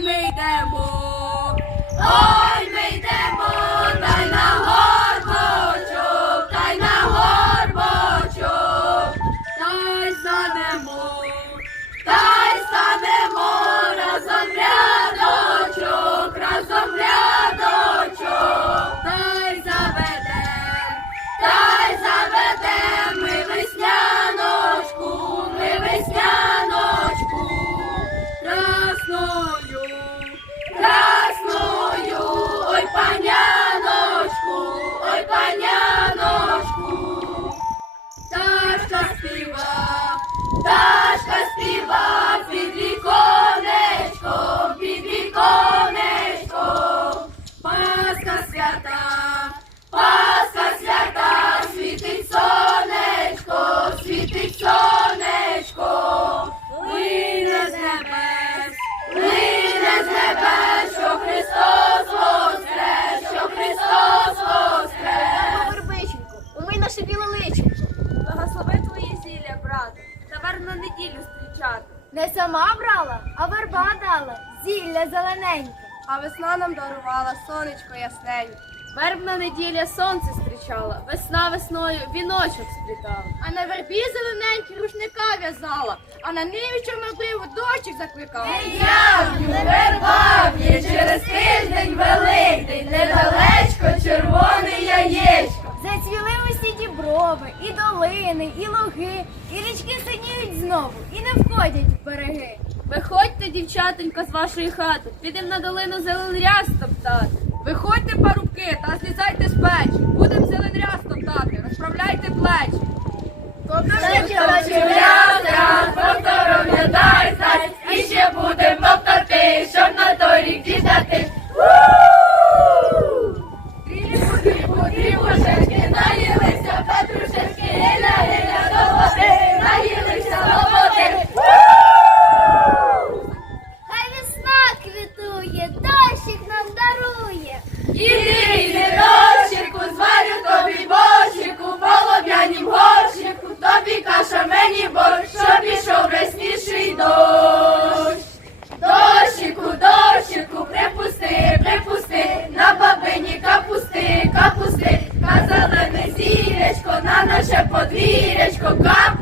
made that war. Oh! Пташка співа, пташка співа під віконечком, під віконечком. Пасха свята, Пасха свята, світить сонечко, світить сонечко. Лине з небес, лине з небес, що Христос воскрес, що Христос воскрес. Горбиченько, умий наше біле на неділю зустрічати. Не сама брала, а верба дала, зілля зелененьке. А весна нам дарувала сонечко ясненьке. Вербна неділя сонце зустрічала, весна весною віночок сплітала. А на вербі зелененькі рушника в'язала, а на ниві чорнобриву дощик закликала. Явню, вербавні, через тиждень великий, недалечко діброви, і долини, і луги, і річки синіють знову, і не входять в береги. Виходьте, дівчатонько, з вашої хати, підемо на долину зеленряс топтати. Виходьте, парубки, та злізайте з печі. Будемо зеленряс топтати, розправляйте плечі. Іди, іди, дощику, зварю тобі борщику, полов'янім горщику, тобі каша, мені борщ, що пішов весніший дощ. Дощику, дощику, припусти, припусти, на бабині капусти, капусти, на зелене зіречко, на наше подвір'ячко, кап,